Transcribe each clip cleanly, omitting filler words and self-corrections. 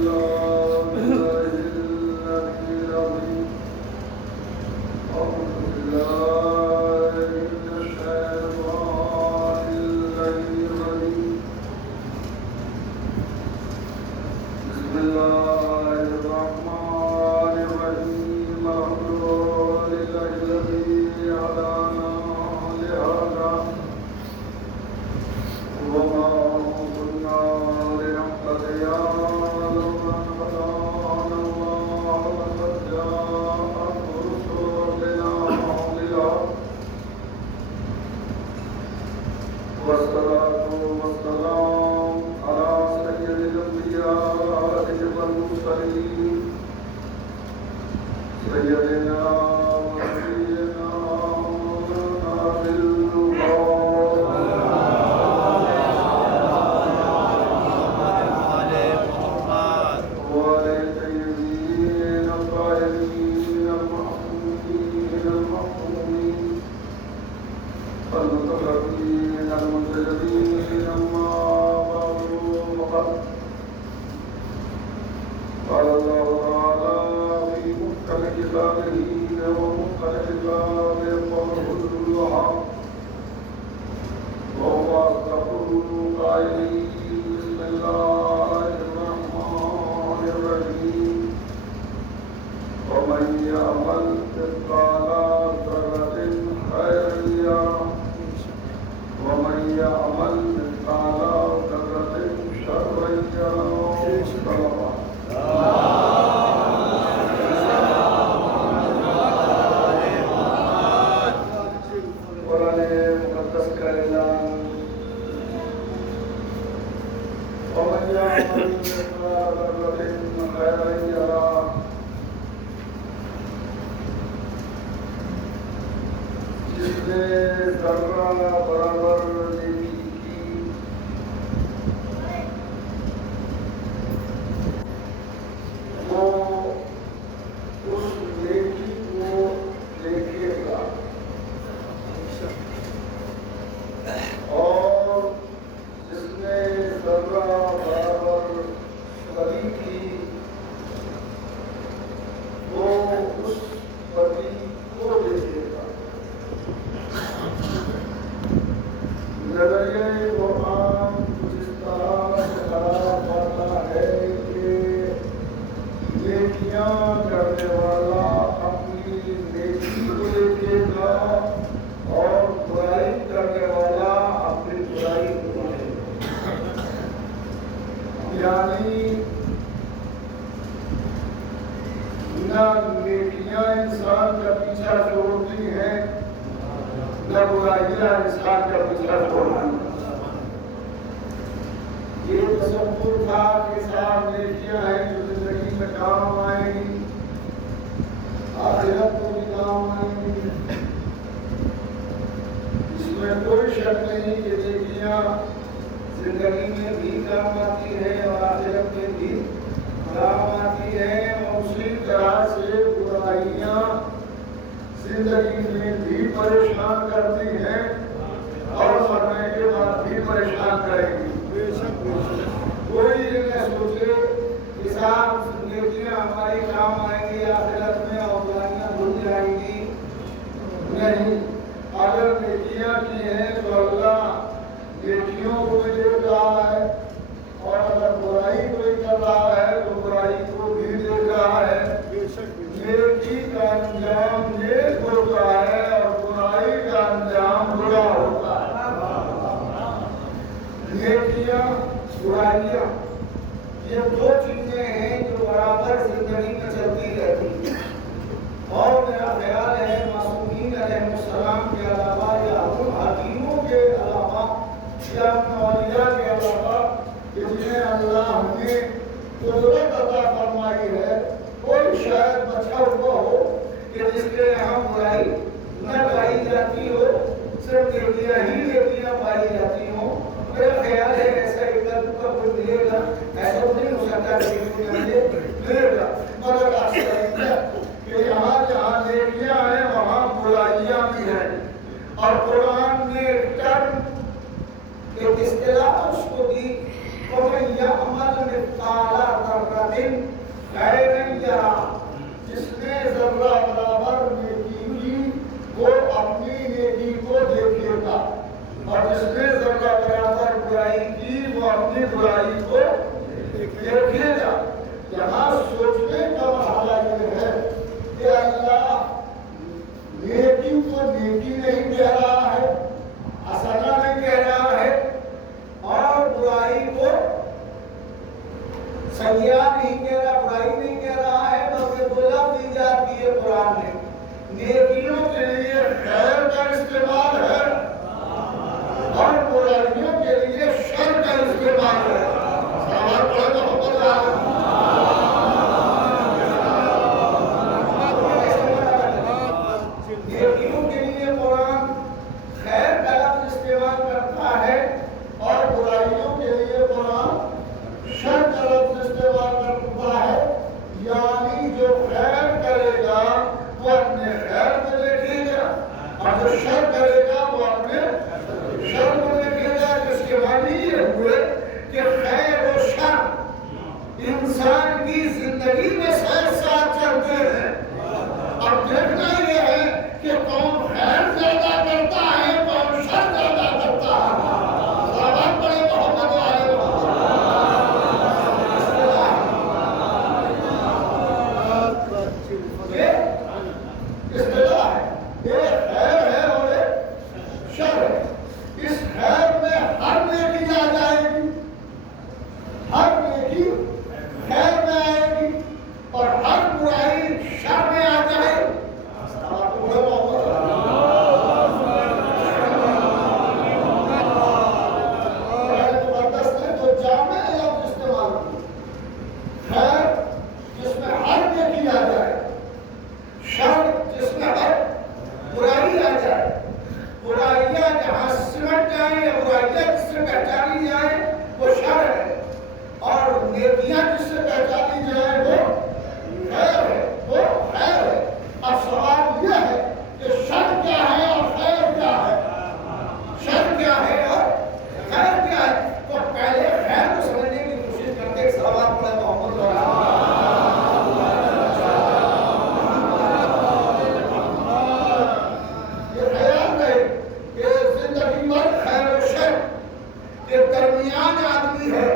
उसको दी खैरिन खैरन यरा, जिसने जर्रा बराबर नेकी की वो अपनी नेकी को देखेगा, और जिसने जर्रा बराबर बुराई की वो अपनी बुराई को देखेगा। यहाँ सोचने का मसला ये है कि अल्लाह नेकी को नेकी नहीं कह रहा है, हसना नहीं कह रहा है, और बुराई को सैया नहीं कह रहा, बुराई नहीं कह रहा है, बल्कि बोला ईजाद की है कुरान ने। नेकियों के लिए खैर का इस्तेमाल है और बुराइयों के लिए शर का इस्तेमाल है। सवाल पड़ा तो मोहब्बत आ नेकियों के लिए कुरान खैर का लफ्ज़ इस्तेमाल करता है और बुराइयों के लिए कुरान शर का लफ्ज़ इस्तेमाल करता है। यानी जो खैर करेगा वो अपने खैर को देखेगा और जो शर करेगा वो अपने शर को देखेगा। जिसके मानी ये हुए कि खैर और शर इंसान की जिंदगी में साथ साथ चलते हैं। अब देखना ये है कि कौन खैर ज्यादा करता है, कौन शर ज्यादा करता है। सवाल बड़े मोहब्बत वाले ये इस्तिलाह है, ये खैर है और ये शर है। इस खैर में हर नेकी आ जाएगी, हर नेकी खैर में आएगी और हर बुराई शर में आ जाएगी। तो जामे लफ्ज़ इस्तेमाल किया, खैर जिसमें हर नेकी आ जाए, शर जिसमें हर बुराई आ जाए। बुराइयां जहां सिमट जाए या बुराइयां जिससे पहचानी जाए वो शर है, और नेकियां जिससे पहचानी जाए वो खैर है, वो खैर है। अब सवाल यह है कि शर क्या है और खैर क्या है, शर क्या है और खैर क्या है। तो पहले खैर को समझने की कोशिश करते हैं। सलावत पढ़े मोहम्मद ये ख्याल रहे कि जिंदगी भर खैर और शर के दरमियान आदमी है,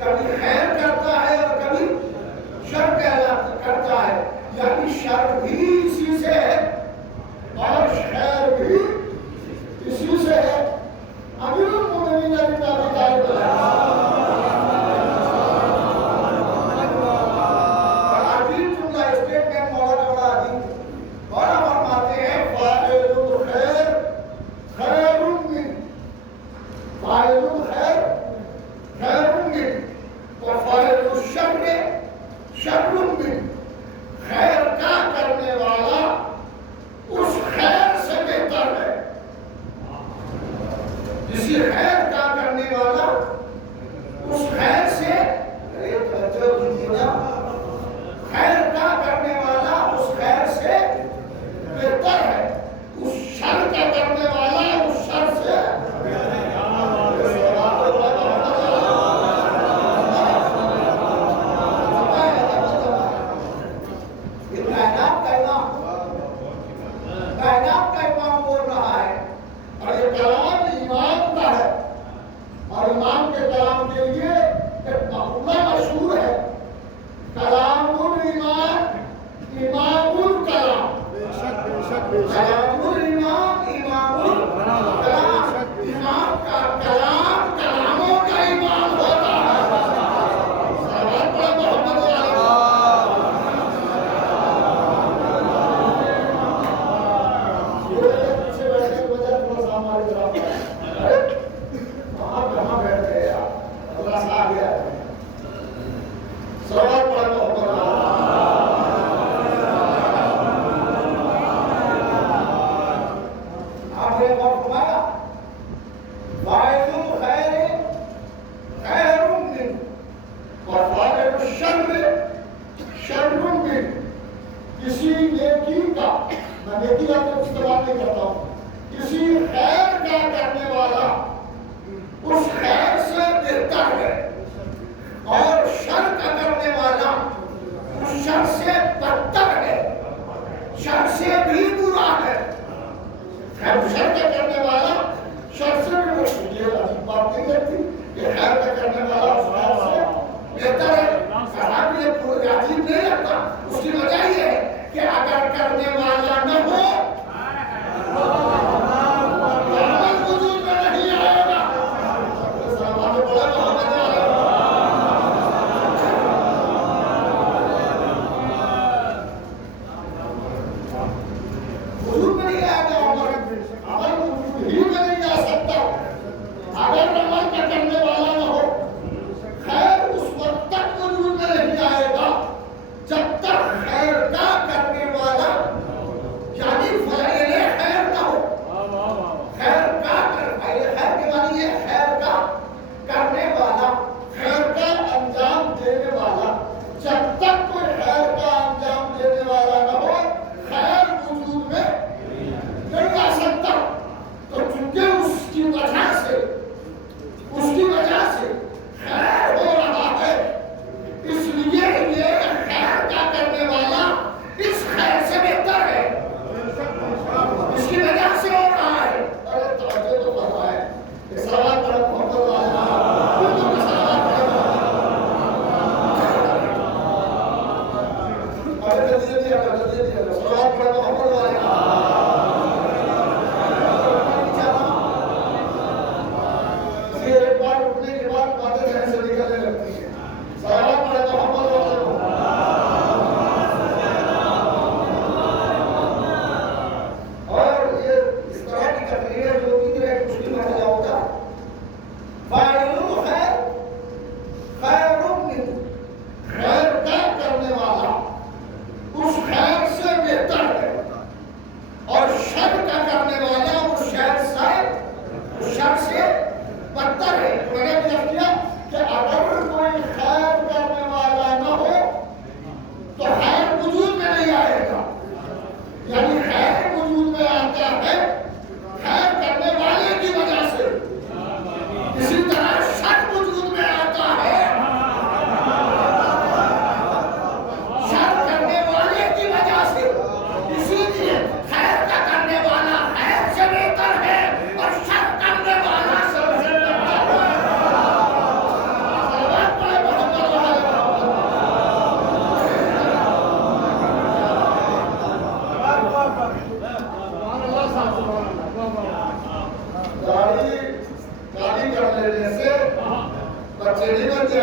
कभी खैर करता है और कभी शर करता है। यानी शर भी इसी से है और खैर भी इसी से है। अमीरुल मोमिनीन अली बिन अबी तालिब अजीब जुमला स्टेटमेंट मौलाना बड़ा अजीब मौलाना फरमाते हैं फाइलुल खैर खैरुन मिन, फाइलुल खैर खैरुन मिन व फाइलुल शर्र शर्रुन मिन। खैर का करने वाला उस खैर से बेहतर है। जिसी खैर का करने वाला उस खैर से खैर का करने वाला उस खैर से बेहतर है, उस शर का करने वाला उस शर से कायनात का इमाम बोल रहा है और ये कलाम इमाम का है। और इमाम के कलाम के लिए एक मकूला मशहूर है, कलामुल इमाम इमामुल कलाम। कलामुल इमाम इमामुल कलाम। इमाम का कलाम कलामों का इमाम होता है। सवाल बड़ा मोहब्बत वाला पीछे बैठने की वजह थोड़ा सा हमारी तरफ कहाँ बैठ गए यार, थोड़ा सा आ गया। सवाल बड़ा मोहब्बत आपने गौर फरमाया फाइलुल खैर खैरुन मिन और फाइलुल शर्र शर्रुन मिन। किसी नेकी का, मैं नेकी का तो इस्तेमाल नहीं करता हूँ, किसी खैर का करने वाला उस खैर से बेहतर है और शर का करने वाला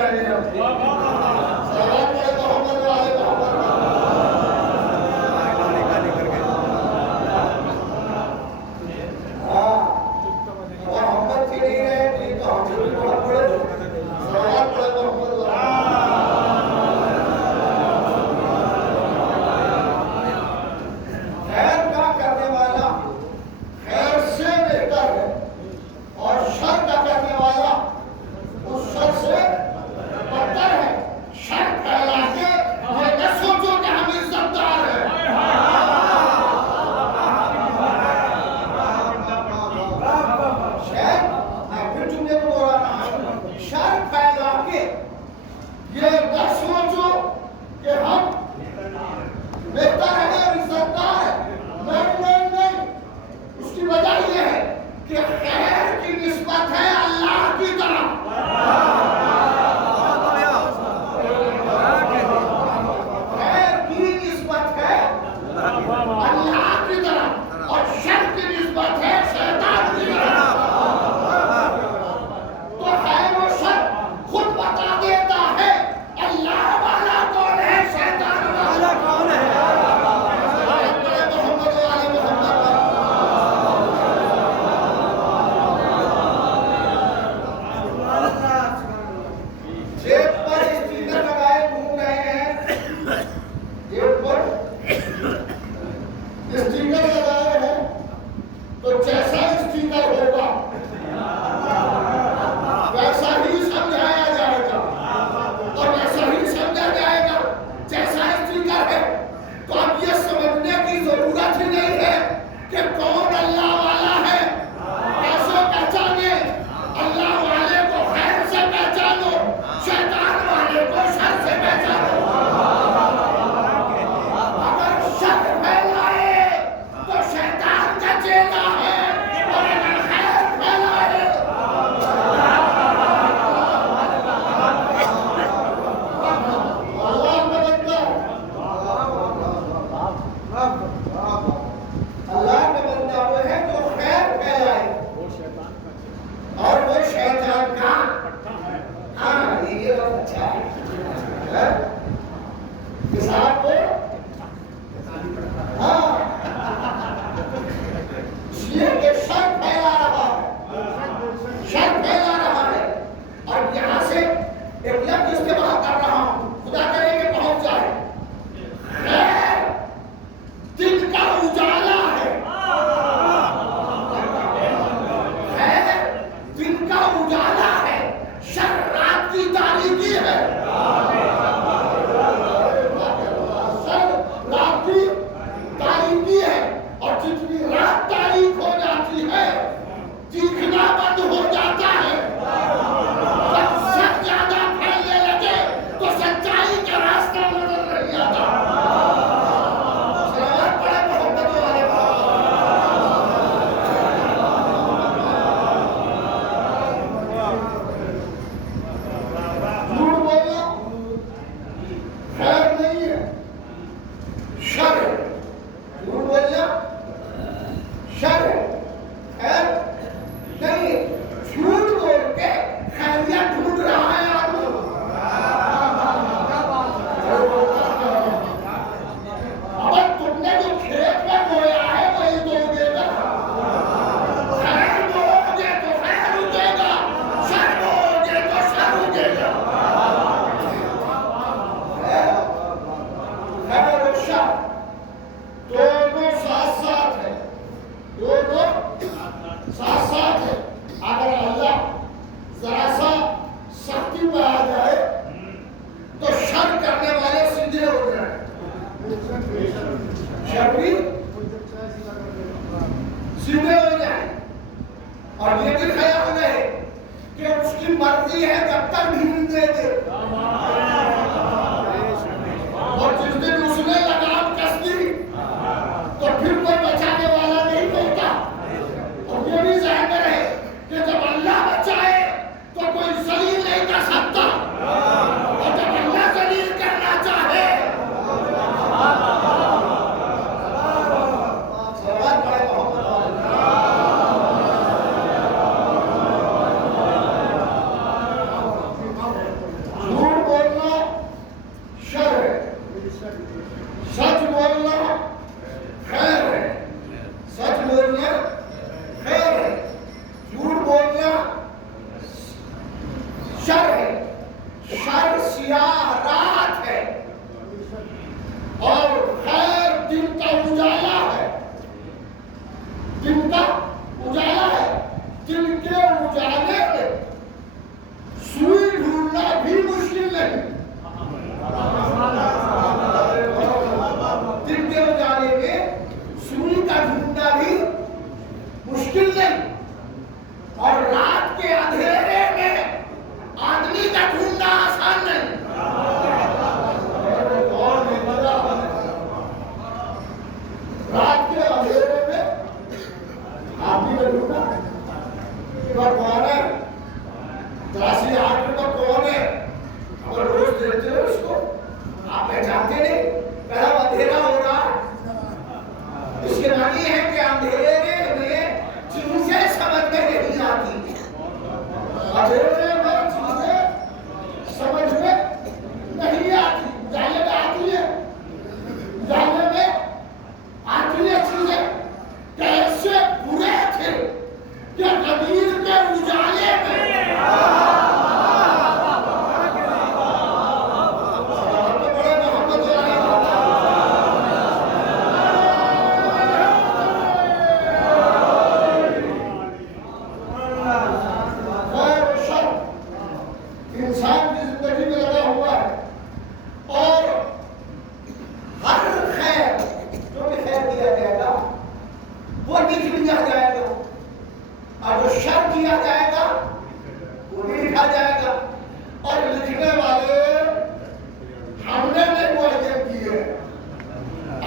रहे हैं। सलावत पढ़े मोहम्मद वाले मोहम्मद। हाँ, मोहम्मद की नहीं रहे ठीक तो हम भी पढ़े। सलावत पढ़े मोहम्मद वाले। खैर का करने वाला खैर से बेहतर है और शर का करने वाला उस शर से बदतर है। शर फैला के ये न सोचो कि हम इज्जतदार हैं। शर मैं फिर जुमले को दोहराना है। शर फैला के ये न सोचो कि हम बेहतर है और इज्जतदार है। नहीं, उसकी वजह यह है कि खैर की निस्बत है अल्लाह की तरफ। खैर की निस्बत है अल्लाह की तरफ और शर की निस्बत है शैतान की तरफ। तो खैर और शर खुद बता देता है अल्लाह वाला कौन है, शैतान वाला कौन है। जेब पर स्टिकर लगाए घूम रहे हैं। जेब पर स्टिकर लगाए हैं तो जैसा स्टिकर होगा वैसा ही समझाया जाएगा और वैसा ही समझा जाएगा जैसा स्टिकर है। तो अब ये समझने की जरूरत ही नहीं है कि कौन अल्लाह वाला है। कैसे पहचाने? अल्लाह वाले को खैर से पहचानो, शैतान वाले को शर से पहचानो। अगर शर फैलाए तो शैतान का चेला है और अगर खैर फैलाए अल्लाह का बंदा, अल्लाह का बंदा वो है जो खैर फैलाए और वो शैतान का। हाँ, ये बहुत अच्छा है। किसान को हाँ ये कि शर फैला रहा है, शर फैला रहा है। और यहाँ से एक लफ्ज इस्तेमाल कर रहा हूँ, खुदा करे कि पहुंच जाए। खैर दिन का उजाला है। खैर दिन का उजाला है, शर रात की तारीकी है। शर रात की तारीकी है और जितनी रात तारीक हो जाती है दिखना बंद हो जाता है। जब शर ज्यादा फैलने लगे तो सच्चाई का रास्ता नजर नहीं आता। सलावत पढ़े मोहम्मद वाले। झूठ बोलना खैर नहीं है, शर है। झूठ बोलना शर है, खैर नहीं है। झूठ बोल के खैरियत ढूंढ रहा है आदमी। अगर तुमने जो खेत में बोया है वही तो उगेगा। खैर बोओगे तो खैर उगेगा, शर बोओगे तो शर उगेगा। खैर और शर दोनों साथ साथ है, दोनों साथ साथ है। अगर अल्लाह जरा सा सख्ती में आ जाए तो शर करने वाले सीधे हो जाए। शर भी सीधे हो जाए और ये भी ख्याल रहे कि उसकी मर्जी है जब तक ढील दे दे और जिस दिन उसने लगाम कस दी तो फिर कोई बचाने वाला नहीं होता। और ये भी ज़हन में रहे कि जब अल्लाह बचाए तो कोई जलील नहीं कर सकता और जब अल्लाह जलील करना चाहे शर सियाह रात है और खैर दिन का उजाला है। दिन का उजाला है। दिन के उजाले में सुई ढूंढना भी मुश्किल नहीं। दिन के उजाले में सुई का ढूंढना भी मुश्किल नहीं और रात के अंधेरे में आदमी का ढूंढना आसान नहीं। रात के अंधेरे में आदमी का ढूंढना कौन है? तलाशी आठ में कौन है? अगर रोज देखते हो उसको आप पहचानते नहीं। पहला अंधेरा हो रहा है, इसके मानी है कि अंधेरे में चीजें समझ में नहीं आती। अंधेरे में चीजें समझ में नहीं आती। उजाले में आती है, उजाले में आती है चीजें। कैसे बुरे थे कि कबीर के उजाले में इंसान की जिंदगी में लगा हुआ है और हर खैर जो भी खैर दिया जाएगा वो लिख लिया जाएगा और जो शर किया जाएगा वो भी लिखा जाएगा। और लिखने वाले हमने नहीं मुअय्यन किए।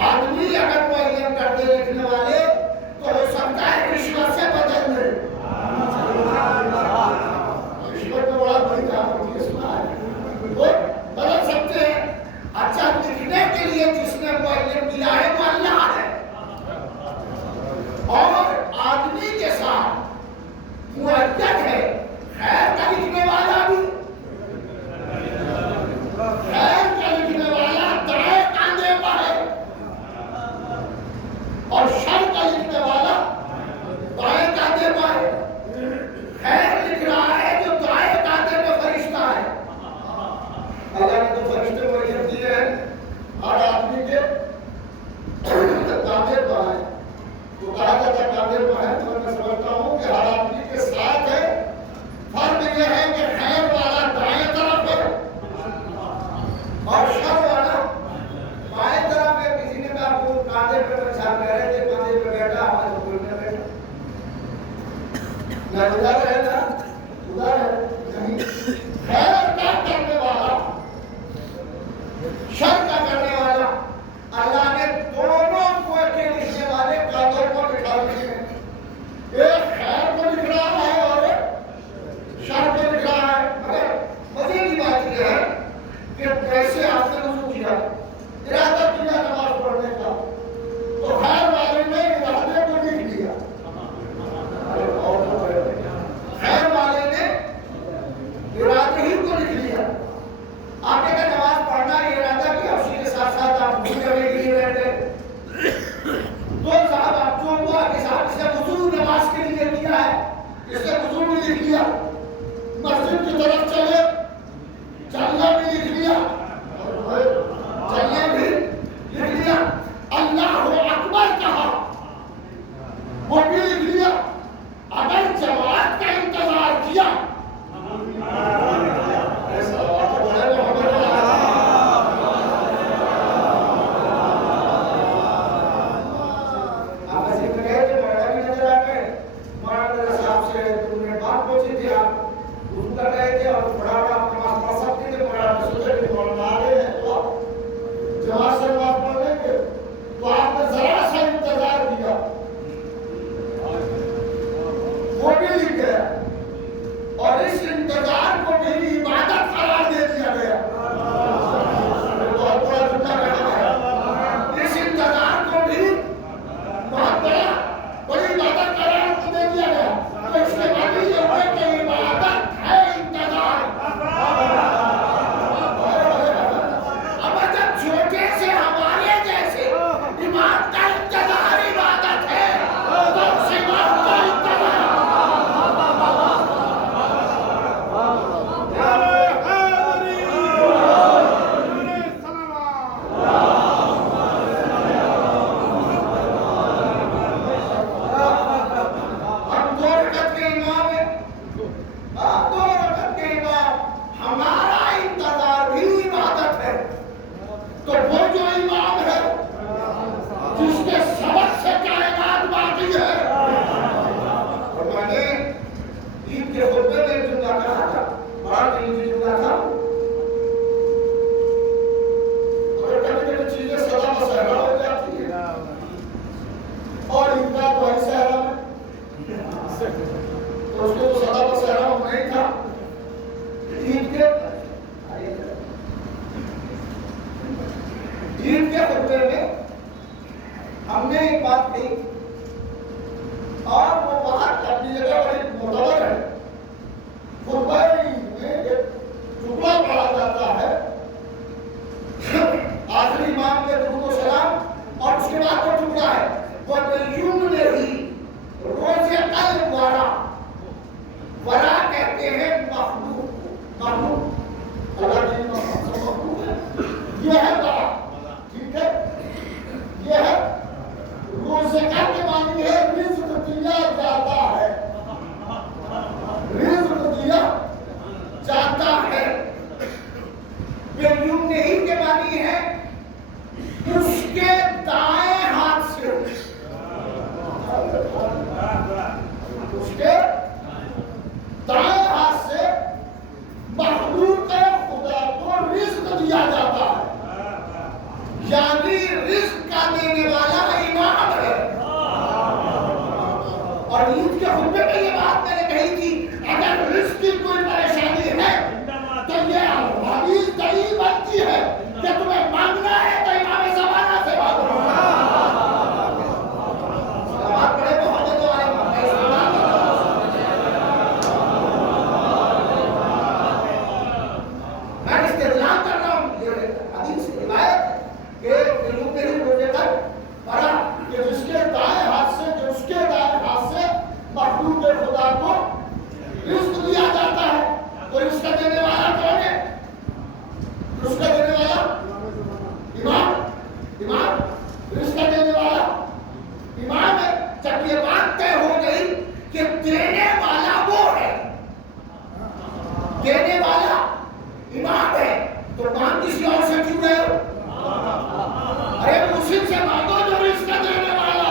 आदमी अगर मुअय्यन कर दे लिखने वाले तो हो सकता है रिश्वत से बदल दे। रिश्वत में बड़ा बड़ी काम होती है, सुना है, वो बदल सकते हैं। अच्छा, लिखने के लिए जिसने मुअय्यन किया है वो अल्लाह है और आदमी के साथ मुअय्यन है खुतबे में हमने एक बात कही और वो बात अपनी जगह बड़ी मोतबर है। खुतबे में एक टुकड़ा पढ़ा जाता है आखिरी इमाम के दुरूद सलाम और उसके बाद वो टुकड़ा है वयुम ने ही रोजे कल वरा कहते हैं मखलूक अल्लाह की मखलूक है। यह है वरा, ठीक है। यह है रोजे कल के मानी है रिज़्क़ दिया जाता है, रिज़्क़ दिया जाता है। वयुम ने ही के मानी है उसके दाएं हाथ से, उसके दाएं हाथ से मखलूक खुदा को रिज़्क़ दिया जाता है, यानी रिज़्क़ का देने वाला इमाम है। और ईद के खुतबे में ये बात मैंने कही थी, अगर रिज़्क़ की कोई परेशानी है तो ये हदीस दलील बनती है कि तुम्हें मांगना है तो इमाम ज़माना से मांगो। सलावत पढ़े मोहम्मद मैं इस्तेदलाल कर रहा हूँ, ये हदीस रिवायत के लोग के लिए रोजे तक पढ़ा कि जिसके दाएं हाथ से, जो उसके दाएं हाथ से मखलूक खुदा को रिज़्क़ दिया जाता है। तो इसका देने वाला कौन है? उसका देने वाला इमाम, इमाम रिज़्क़ देने वाला इमाम है। जब ये बात तय हो गई कि देने वाला वो है, देने वाला इमाम है, तो मांग किसी और से क्यों रहे हो? अरे मुस्लिम से मांगो जो रिज़्क़ देने वाला,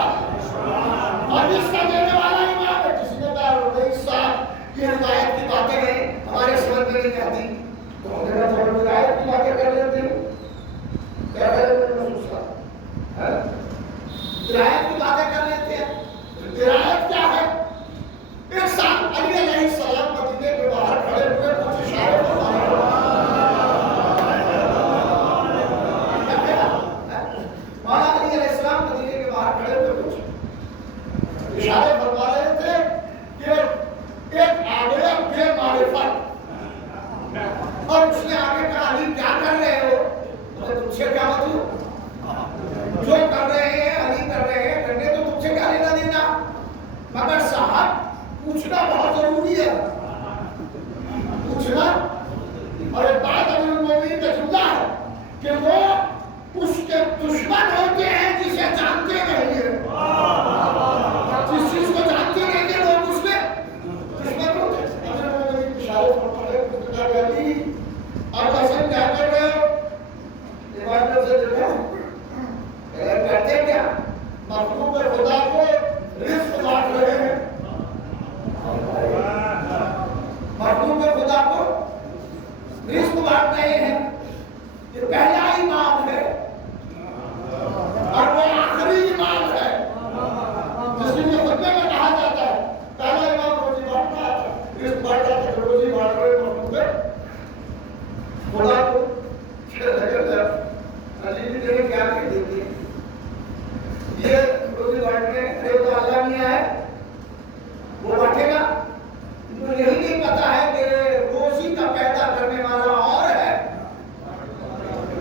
और रिज़्क़ देने वाला इमाम है। किसी ने कहा नहीं साहब ये रिवायत की बातें हैं, हमारे समझ में नहीं आती, तो हमने कहा थोड़ी रिवायत की बातें कर लेते हैं। क्या करें रिवायत की बातें कर लेते हैं। रिवायत क्या है? एक साथ अली अलैहिस्सलाम मदीने के बाहर खड़े हुए कुछ इशारे फरमा रहे थे। मौला अली अलैहिस्सलाम मदीने के बाहर खड़े हुए कुछ इशारे फरमा रहे थे कि एक आगे बेमारिफत, और उसने आगे कहा अली क्या कर रहे हो? तो तुमसे क्या मतलब, जो कर रहे हैं अली कर रहे हैं, करने तो तुमसे क्या लेना देना, मगर साहब पूछना बहुत जरूरी है, पूछना। और एक बात अमीरुल मोमिनीन का जुमला है कि वो उसके दुश्मन होते हैं जिसे जानते नहीं है। जिस चीज को जानते नहीं है लोग उसके दुश्मन होते हैं। अमीरुल मोमिनीन इशारे फरमा रहे हैं अली आप ऐसा क्या कर रहे हो? इबादत से देखो करते क्या, मखलूक खुदा को रिज़्क़ बांट रहे हैं, मखलूक खुदा को रिज़्क़ बांट रहे हैं। ये पहला इमाम है और वो आखिरी इमाम है, जिसके खुतबे में कहा जाता है पहला इमाम रोजी बांटता है, रिज़्क़ बांटता है, रोजी बांट रहे मखलूक खुदा को। अली तेरे क्या कह देती है ये रोजी बांटने तो अल्लाह नहीं है, वो बांटेगा। तो यही नहीं पता है कि रोजी का पैदा करने वाला और है,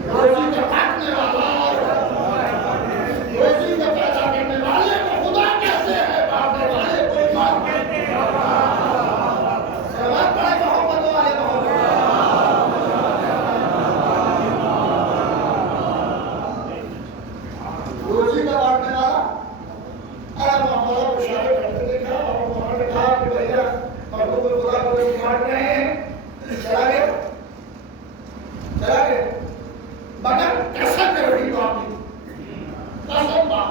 रोजी का काटने वाला और है। रोजी का पैदा करने वाले को खुदा कहते हैं, बांटने वाले को इमाम कहते हैं। सलावत पढ़े मोहम्मद वाले मोहम्मद। रोजी का बांटने वाला, अरे मोहम्मद को इशारे करते देखा और उन्होंने कहा कि भैया मखलूक खुदा को रिज़्क़ बांट रहे हैं। चला गए, चला गए, मगर कसम कर रही बात नहीं, कसम बात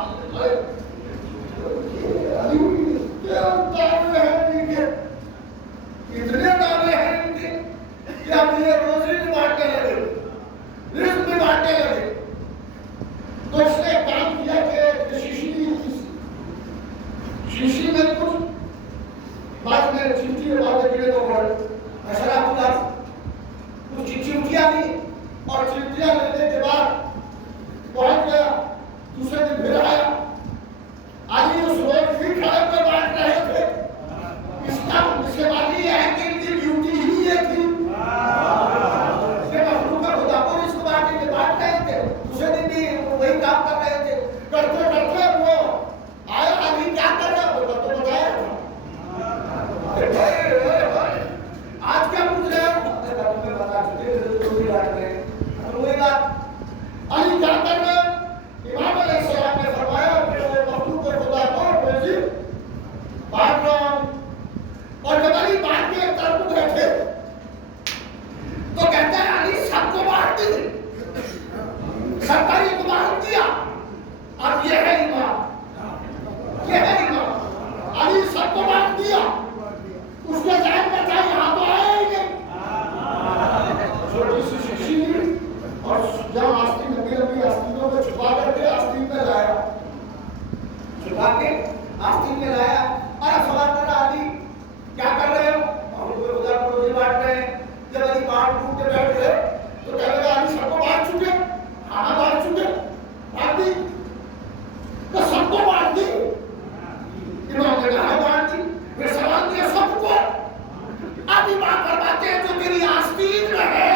दावे हैं इनके, इतने दावे हैं इनके कि अब ये रोजी भी बांटने लगे, रिज़्क़ भी बांटने लगे। तो इसने काम किया कि शीशी में कुछ बाद में चिट्ठी में बातें गिरे तो मसला खुला, कुछ चिट्ठी उठिया नहीं और चिट्ठियां लेने के बाद पहुंच गया और जहाँ आस्तीन लंबी लंबी आस्तीनों को छुपा करके आस्तीन में लाया, छुपा के आस्तीन में लाया। और अब सवाल कर रहा आदि क्या कर रहे हो? हम लोग उधर रोजी बांट रहे हैं। जब आदि बांट फूट के बैठ गए तो कह लगा आदि सबको बांट चुके, हाँ बांट चुके, बांट दी तो सबको बांट दी। इमाम ने कहा बांट दी, फिर सवाल किया सबको। अभी बात करवाते हैं जो तेरी आस्तीन में है।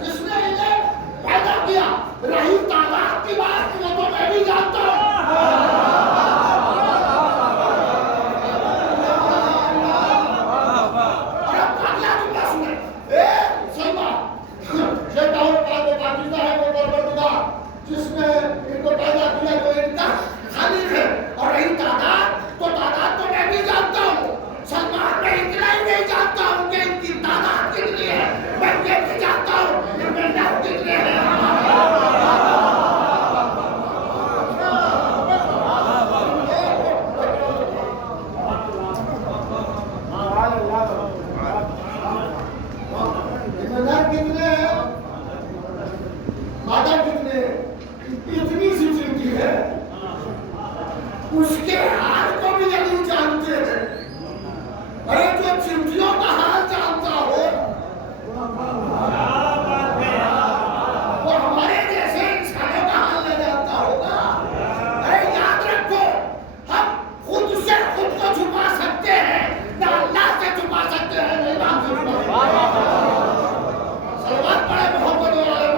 जिसने इन्हें पैदा किया, रही तादाद की बात उसके हाल को भी यदि जानते हैं, अरे जो चिंटियों का हाल जानता हो वो हमारे जैसे इंसानों का हाल नहीं जानता होगा। अरे याद रखो, हम खुद से खुद को छुपा सकते हैं ना अल्लाह से छुपा सकते हैं, नहीं बात छुपा। सलवात पड़े मोहब्बत वाले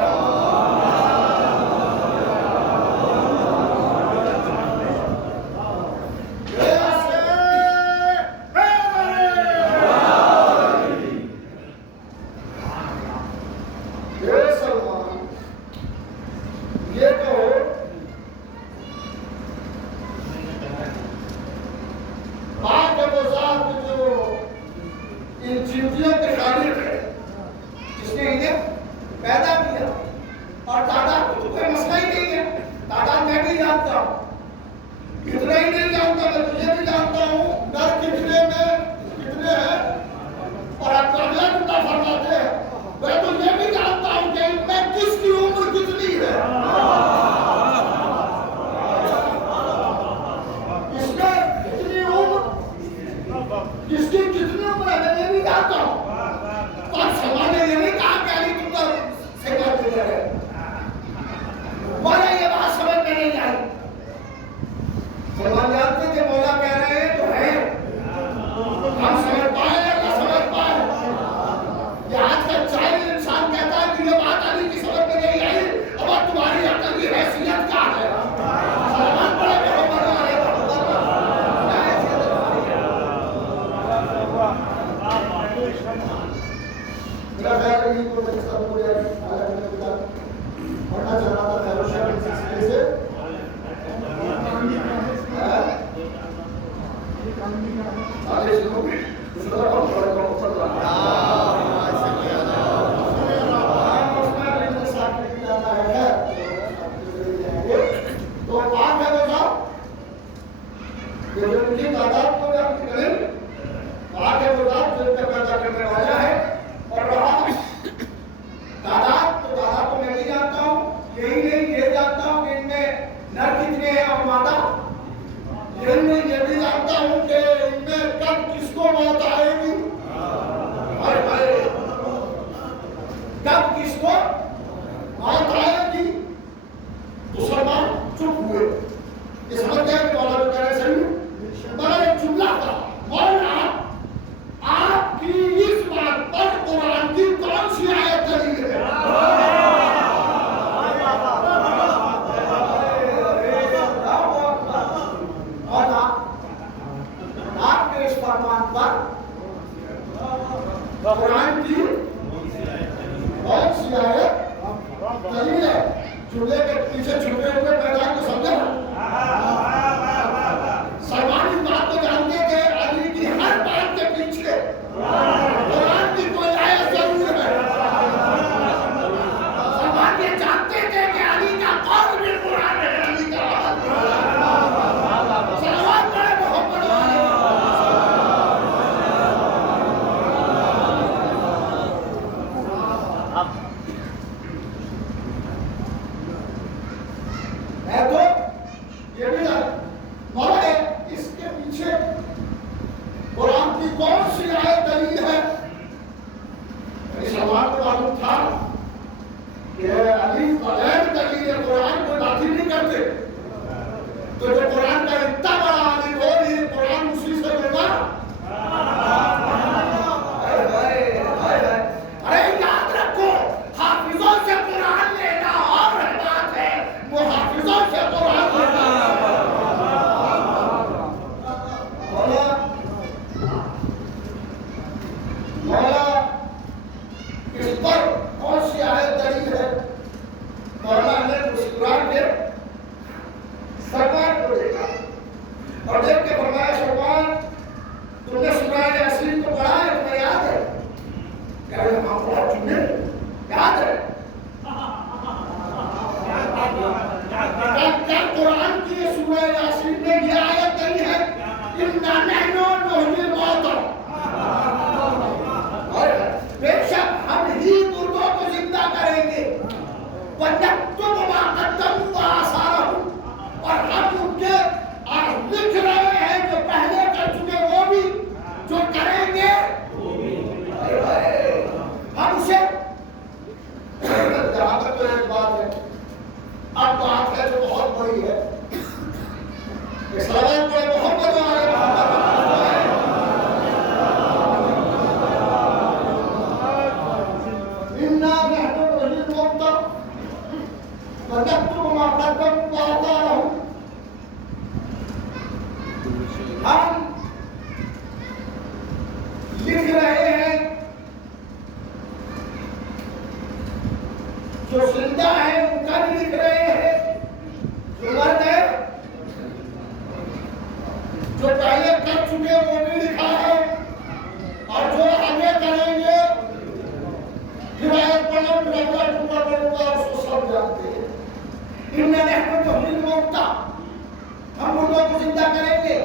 को जिंदा करेंगे।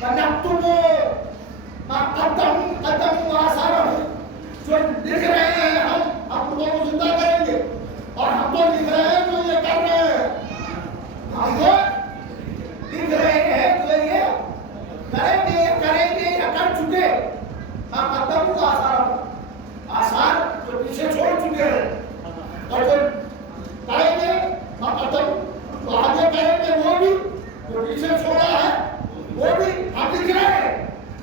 फनक्तुबु मा क़द्दमू आसारहु, जो लिख रहे हैं हम लोगों को जिंदा करेंगे। और हम तो लिख रहे हैं जो ये कर रहे हैं, हम तो लिख रहे हैं जो ये करेंगे या कर चुके। मा क़द्दमू आसारहु, आसार जो पीछे छोड़ चुके हैं, और जो करेंगे मा क़द्दमू, तो आगे करेंगे वो भी जो पीछे छोड़ा है वो भी हम लिख रहे हैं।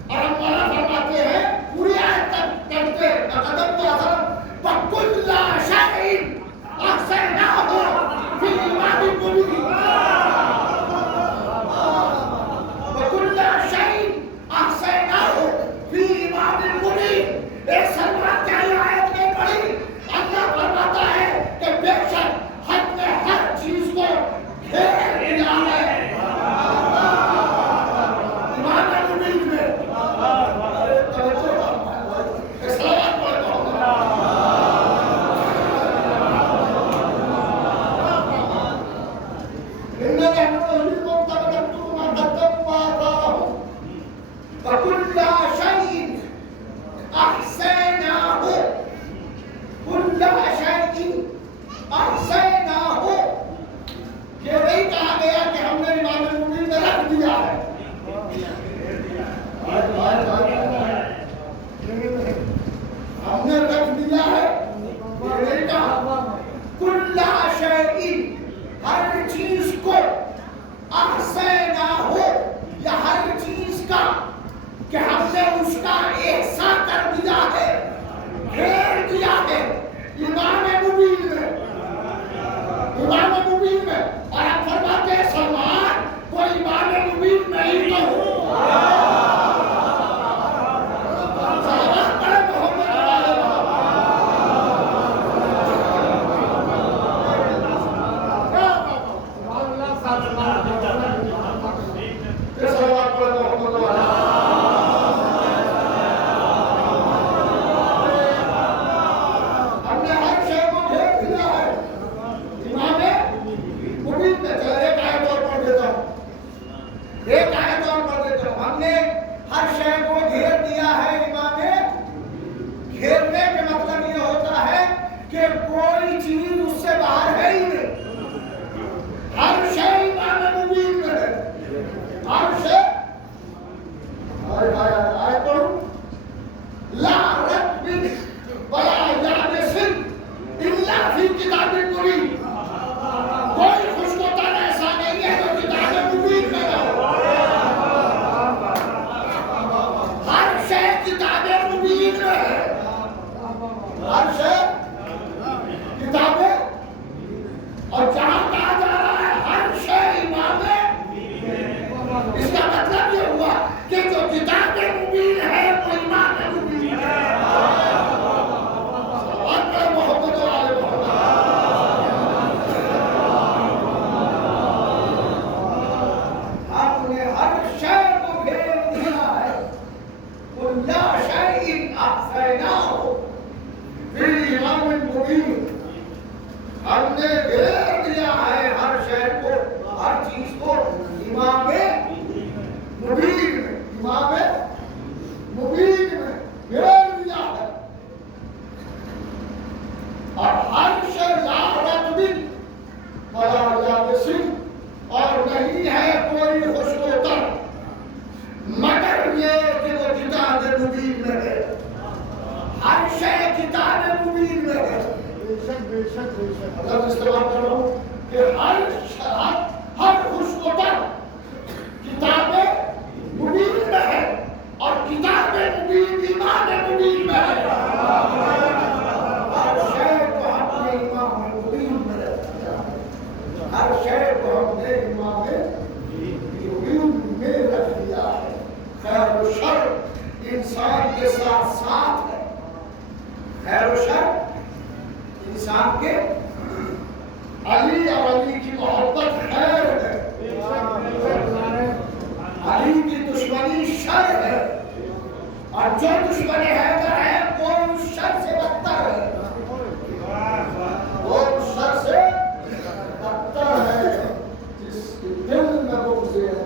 और हम माना फरमाते हैं पूरी आयत तक करते क़द्दमू आसारहु वकुल्ला शैइन अहसैनाहु फी इमामिन मुबीन। वकुल्ला शैइन अहसैनाहु फी इमामिन मुबीन। एक सलमान क्या ये आयत नहीं पढ़ी? अल्लाह फरमाता है कि बेशक हमने हर चीज को घेर लिया है इमामिन मुबीन में। हमने रख दिया है, ये कहा कुल्ला शैइन, हर चीज को, अहसैनाहु, या हर चीज का कि हमने उसका एहसा कर दिया है, घेर दिया है इमाम मुबीन में, इमाम मुबीन में। और आप फरमाते हैं सलमान वो इमाम मुबीन नहीं तो हो। हमने घेर दिया है हर शहर को, हर चीज को इमाम मुबीन में, इमाम मुबीन में घेर दिया है। और हर शहर लाबिन वला याबिसिन, और नहीं है कोई खुशबूतर मगर ये कि वो किताब मुबीन में है। हर शहर किताब मुबीन में है। इस्तेमाल कर रहा हूँ कि हर खुशबूतर किताबें मुबीन में है और किताबें मुबीन इमाम मुबीन में है। हर शय को हमने इमाम मुबीन में रख दिया, हर शय को हमने इमाम मुबीन में रख दिया है। खैर व शर इंसान के साथ साथ है, खैर व शर इंसान के अली और अली की मोहब्बत खैर है, अली की दुश्मनी शर है, और जो दुश्मनी हैदर है वो उस शर से बदतर है, वो उस शर से बदतर है जिसके दिल में बुग़्ज़ है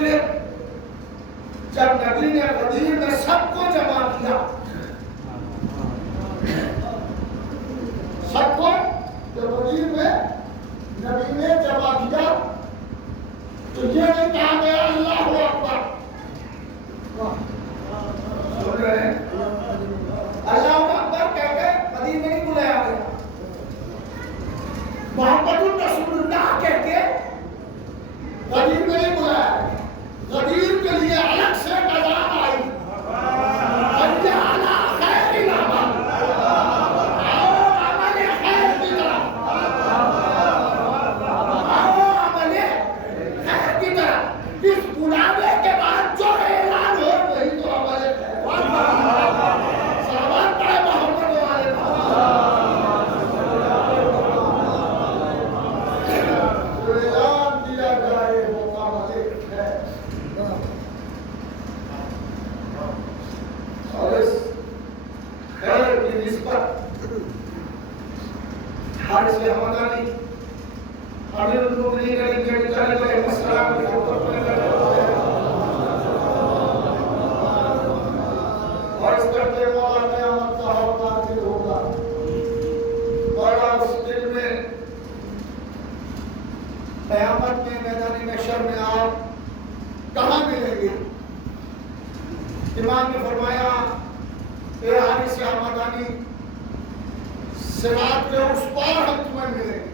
निकले। जब नबी ने गदीर में सबको जमा किया, सबको जब गदीर में नबी ने जमा किया, तो ये नहीं कहा गया अल्लाहु अकबर। सुन रहे हैं? अल्लाहु अकबर कह के गदीर में नहीं बुलाया गया। मोहम्मदुर रसूलुल्लाह कह के गदीर में नहीं बुलाया। गदीर के लिए अलग से अज़ान आई, अल्लाह खैर इलामा, आओ अमल खैर की तरफ, आओ अमल खैर की तरफ। इस बुलावे के बाद जो ऐलान हो वही तो अमल सलावत पढ़े मोहम्मद वाले जो ऐलान दिया जाए वो अमल खैर। और इस खैर की निस्बत हारिस हमदानी अमीरुल मोमिनीन अली अलैहि सलाम के ऊपर और इस करते मौला क़यामत का हौदा नाज़िल होगा। और उस दिन में क़यामत में मैदान महशर में आप कहाँ मिलेंगे? इमाम ने फरमाया, ए हारिस हमदानी, सिरात के उस पार हम तुम्हें मिलेंगे।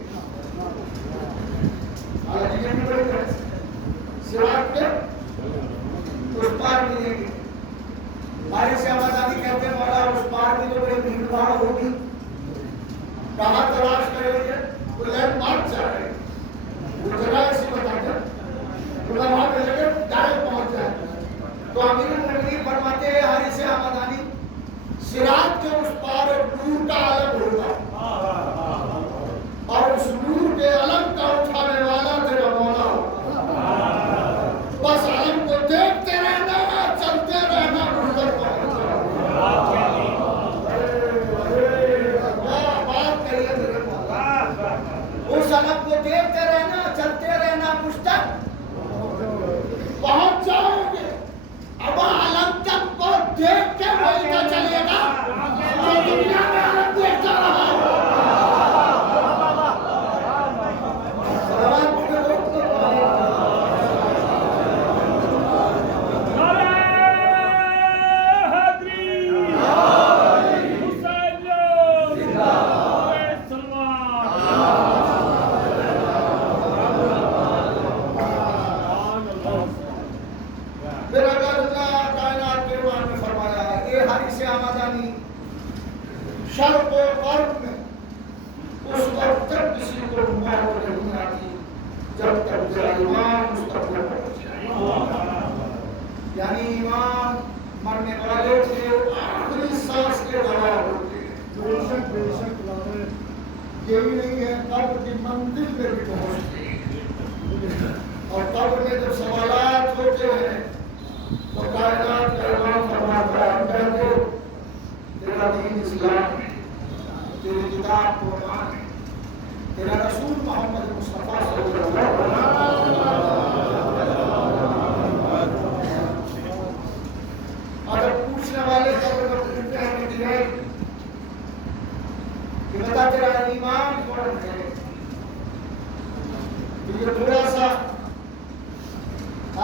सिरात के उस पार मिलेंगे। हारिस हमदानी कहते हैं, मौला उस पार की तो बड़ी भीड़ भाड़ होगी, कहाँ तलाश करेंगे? वो लैंडमार्क जा रहे हैं, वो जगह ऐसी बता दें, वहाँ मिलेंगे, डायरेक्ट पहुँच जाएंगे। तो अमीरुल मोमिनीन फरमाते हैं, हारिस हमदानी, सिरात के उस पार एक नूर का आलम होगा, और उस नूर के अलम का उठाने वाला तेरा मौला होगा। बस अलम को देखते रहना, चलते रहना, गुजर बात करिए तेरे मौला। उस अलम को देखते रहना, चलते रहना, कुछ तक पहुंच जाओगे। अब अलम तक को देख के वही का चलेगा जो दुनिया में अलम देखता रहा। शर्क़ और ग़र्ब में उस वक्त तक किसी को मौत नहीं आती जब तक तेरा ईमान उस तक न पहुंच जाए। यानी ईमान मरने वाले के आखिरी सांस के दवा होती है। बेशक बेशक यही नहीं है, कब्र की मंजिल में भी पहुंचती है। और कब्र में जब सवालात होते हैं तो कायनात का इमाम फरमाता है, कहते तेरा दीन इस्लाम है, तेरी किताब कुरान है, तेरा रसूल मोहम्मद मुस्तफा सल्लल्लाहु अलैहि वसल्लम। अगर पूछने वाले कब्र में पूछते हैं कि बता तेरा ईमान कौन है, तो ये थोड़ा सा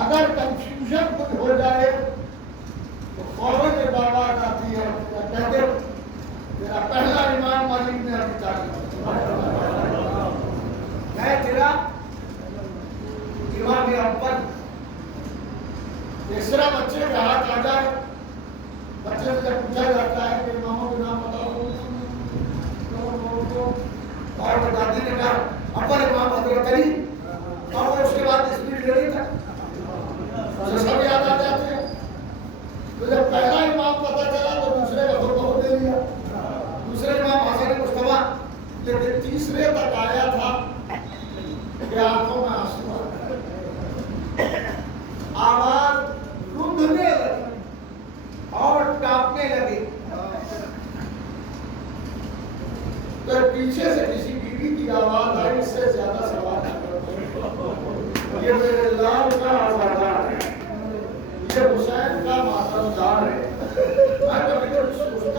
अगर कंफ्यूजन कुछ हो जाए तो फौरन ये बात आती है, कहते तेरा पहला ईमान मालिक ने अभी मैं तेरा इमाम अव्वल। तीसरा बच्चे का हाथ आ जाए, बच्चे से जब पूछा जाता है कि इमामों के नाम बताओ, और दादी ने कहा अव्वल इमाम हज़रत अली, और उसके बाद स्पीड ले था सब याद आ जाते हैं। तो जब पहला इमाम पता चला तो दूसरे का बहुत दे दिया, दूसरे इमाम हसन मुस्तफा, लेकिन तीसरे तक आया था कि आंखों में आंसू आ गए, आवाज रुंधने लगी और कांपने लगी। तो पीछे से किसी बीवी की आवाज आई, इससे ज्यादा सवाल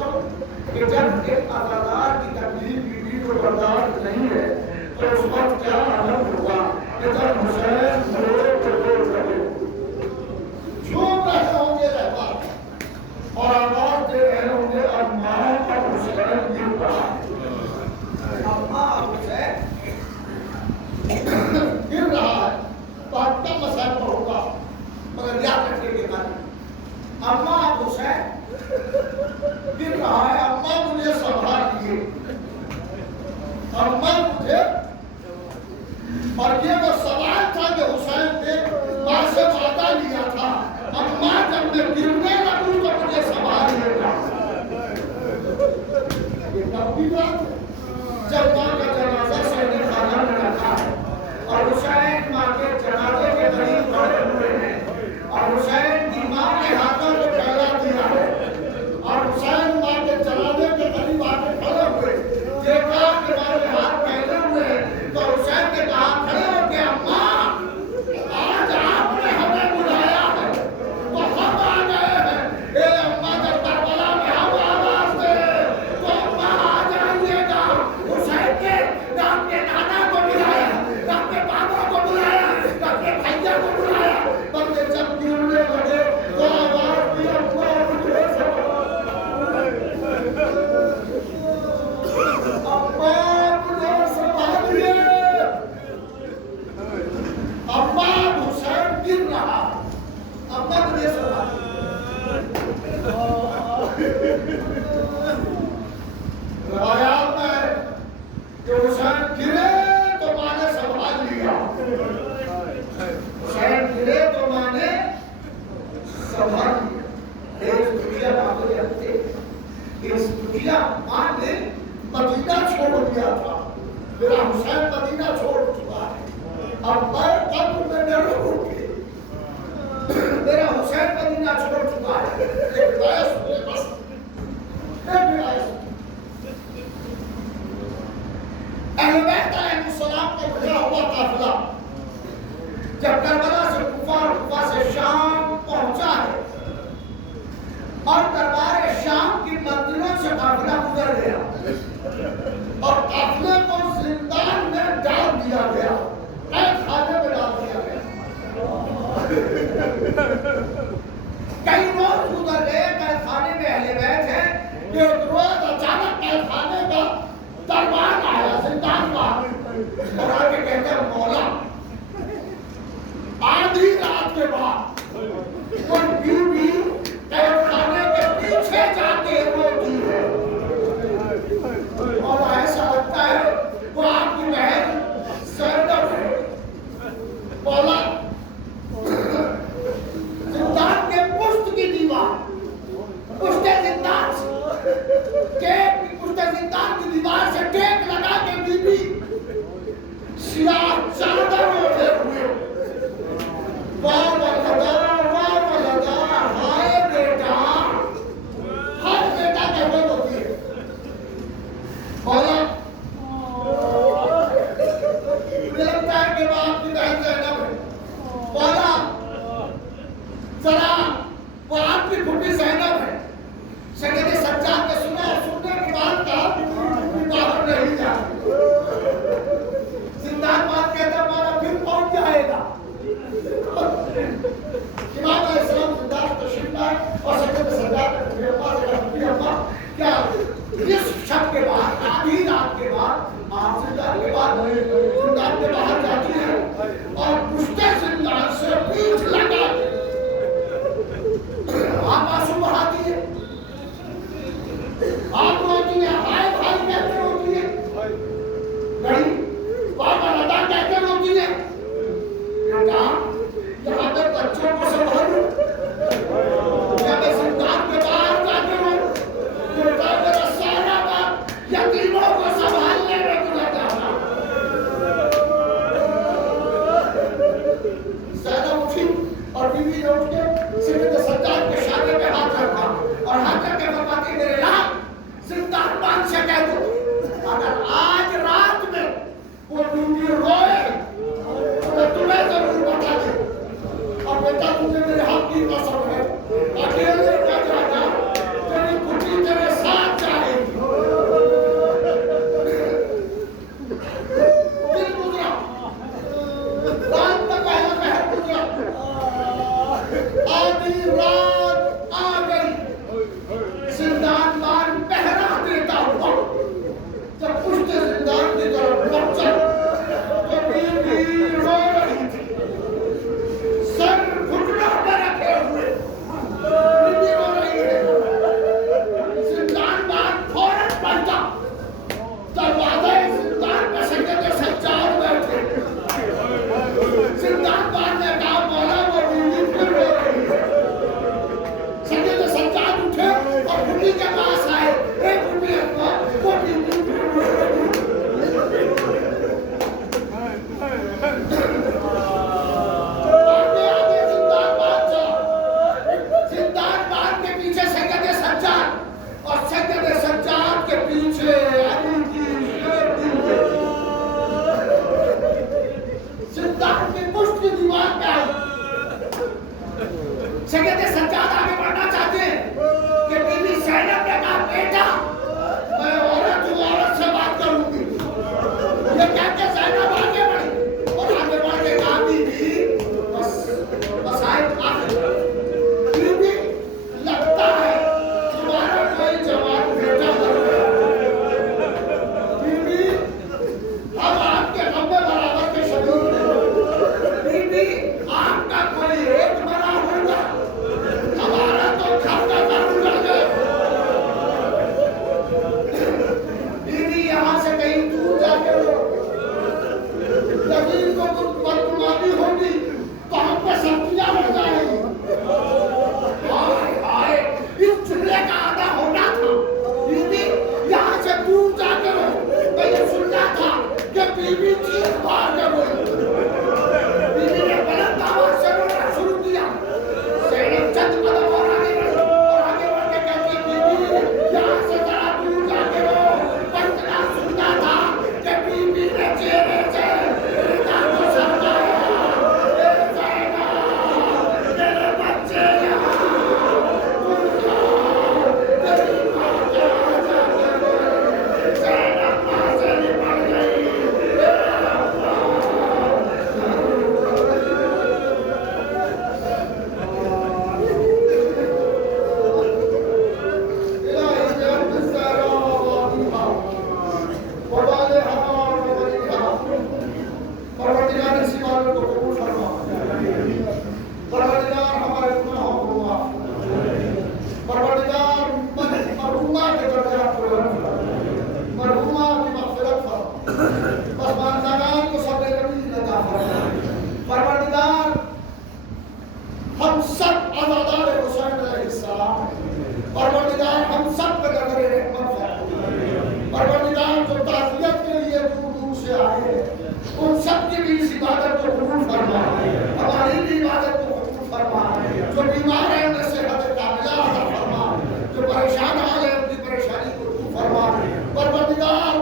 करो कि जब एक अजादार की तकलीफ बीवी को बर्दाश्त नहीं है तो उस वक्त क्या आलम होगा कि जब हुसैन रो तो रो रहे झूम रहे होंगे रहबा और आवाज दे रहे होंगे अम्मा और हुसैन गिर रहा अम्मा हुसैन गिर रहा है तो आपका मसला होगा मगर याद रखने के कारण अम्मा हुसैन गिर रहा है अम्मा मुझे संभालिए अम्मा मुझे और ये वो सवाल था कि हुसैन ने माँ से वादा लिया था अम्मा जब मैं गिरने लगूं तो मुझे संभालिएगा ये कब की बात है जब माँ का जनाजा सहने खाना में रखा है और हुसैन माँ के जनाजे के करीब खड़े हुए हैं और हुसैन की माँ के हाथों को फैला दिया है और हुसैन माँ के जनाजे के करीब आके खड़े हुए देखा कि माँ के हाथ फैले हुए हैं तो हुसैन ने कहा खड़े हो के अम्मा आज आपने हमें बुलाया है तो हम आ गए हैं ए अम्मा जब करबला में हम आवाज दे तो अम्मा आ जाइएगा हुसैन ने अपने नाना को बुलाया अपने बाबा को बुलाया अपने भैया को बुलाया बंदे जब गिरने लगे तो आवाज दी अम्मा मुझे संभालिए अम्मा हुसैन गिर रहा अम्मा मुझे रवायात में कि हुसैन गिरे तो माँ ने संभाल लिया हुसैन गिरे तो माँ ने संभाल लिया इस दुनिया बाबू रहते इस दुनिया माँ ने मदीना छोड़ दिया था मेरा हुसैन मदीना छोड़ चुका है अब मैं कब्र में न रहूंगी मेरा हुसैन मदीना छोड़ चुका है एक बस अहले बैत अलैहिस्सलाम का गुजरा हुआ काफिला जब करबला से कुफा से शाम पहुंचा है और दरबार शाम की मंदिरों से काफिला गुजर गया और काफिले को जिंदान में डाल दिया गया खाने में डाल दिया गया कई रोज गुजर गए खाने में अहले बैत है कि रोज अचानक खाने का दरबार आया जिंदान का और आके कहते हैं मौला आधी रात के बाद कोई बीवी खाने के पीछे जाके रोती है और ऐसा लगता है वो आपकी बहन सैदब है मौला जिंदान के पुष्ट की दीवार पुष्टे जिंदान की दीवार से टेक लगा के बीबी सियाह चादर ओढ़े हुए वाह वलदा हाय बेटा हर बेटा कहते होती है मौला मुझे लगता है कि वो आपकी बहन ज़ैनब है मौला जरा वो आपकी फुफी ज़ैनब है सैयद सज्जाद ने सुना और सुनने के बाद कहा बाहर नहीं जा जिंदान बात कहता मौला फिर पहुंच जाएगा इमाम अलैहिस्सलाम जिंदान तशरीफ लाए और सैयद सज्जाद ने मेरे पास कहा अम्मा क्या इस शब के बाद आधी रात के बाद आप जिंदान के बाद जिंदान के बाहर जाती है और पुश्ते जिंदान से पीठ लगा आप आंसू बहाती है आप रोती है हाय भाई कहते रोती है नहीं बाबा लदा कहते रोती है बेटा यहाँ पे बच्चों को संभालो या मैं जिंदान के बाहर जाके रो बेटा मेरा सारा बाप यतीमों को संभालने में गुजर जाता ज़ैनब उठी और बीवी ने उठ के सैयद सज्जाद के शाने पे हाथ रखा और हाथ रख के फरमाती मेरे लाल जिंदान बांध से कह दो अगर आज रात में वो बीवी रोए तो तुम्हें जरूर बता दे और बेटा तुझे मेरे हाथ की कसम है अकेले क्या जाता तेरी कुटी तेरे साथ सैयद सज्जाद आगे बढ़ना चाहते हैं कि बीबी ज़ैनब ने कहा बेटा मैं औरत हूँ, औरत से बात करूंगी। ये कह के ज़ैनब आगे बढ़ी और आगे बढ़ के कहा बीबी बस आए बीबी लगता है तुम्हारा कोई जवान बेटा मर गया। बीबी अब आपके हम में बराबर के शरीर हैं। बीबी आपका कोई एक मरा होगा, हमारा तो घर का दारू रह गया। बीबी यहाँ से कहीं दूर जाके जमीन को बदमाशी होगी तो हम पे सब्जियां बढ़ जाएंगी। हाय हाय इस चूल्हे का आधा होना था। बीबी यहाँ से दूर जाके मैं ये सुनना था कि बीबी चीख मार के बोली। बीबी ने बुलंद आवाज से रोना शुरू किया। ज़ैनब चंद कदम और आगे बढ़ के कहती बीबी यहाँ से जरा दूर जाके पंचना सुनना था कि बीबी ने चेहरे से रिदा को समझाया। तेरे बच्चे हम सब आज़ादार हुसैन अलैहिस्सलाम परवरदिगार हम सब पे नज़र रहमत है। परवरदिगार जो ताज़ियत के लिए दूर दूर से आए उन सब की भी इस इबादत को कबूल फरमा, हमारी भी इबादत को कबूल फरमा। जो बीमार है उन्हें सेहत कामिला अता फरमा, जो परेशान हाल है उनकी परेशानी को दूर फरमा। परवरदिगार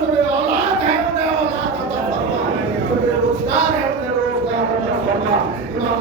जो औलाद है उन्हें औलाद अता फरमा, जो बेरोजगार है उन्हें रोजगार अता फरमा। इमाम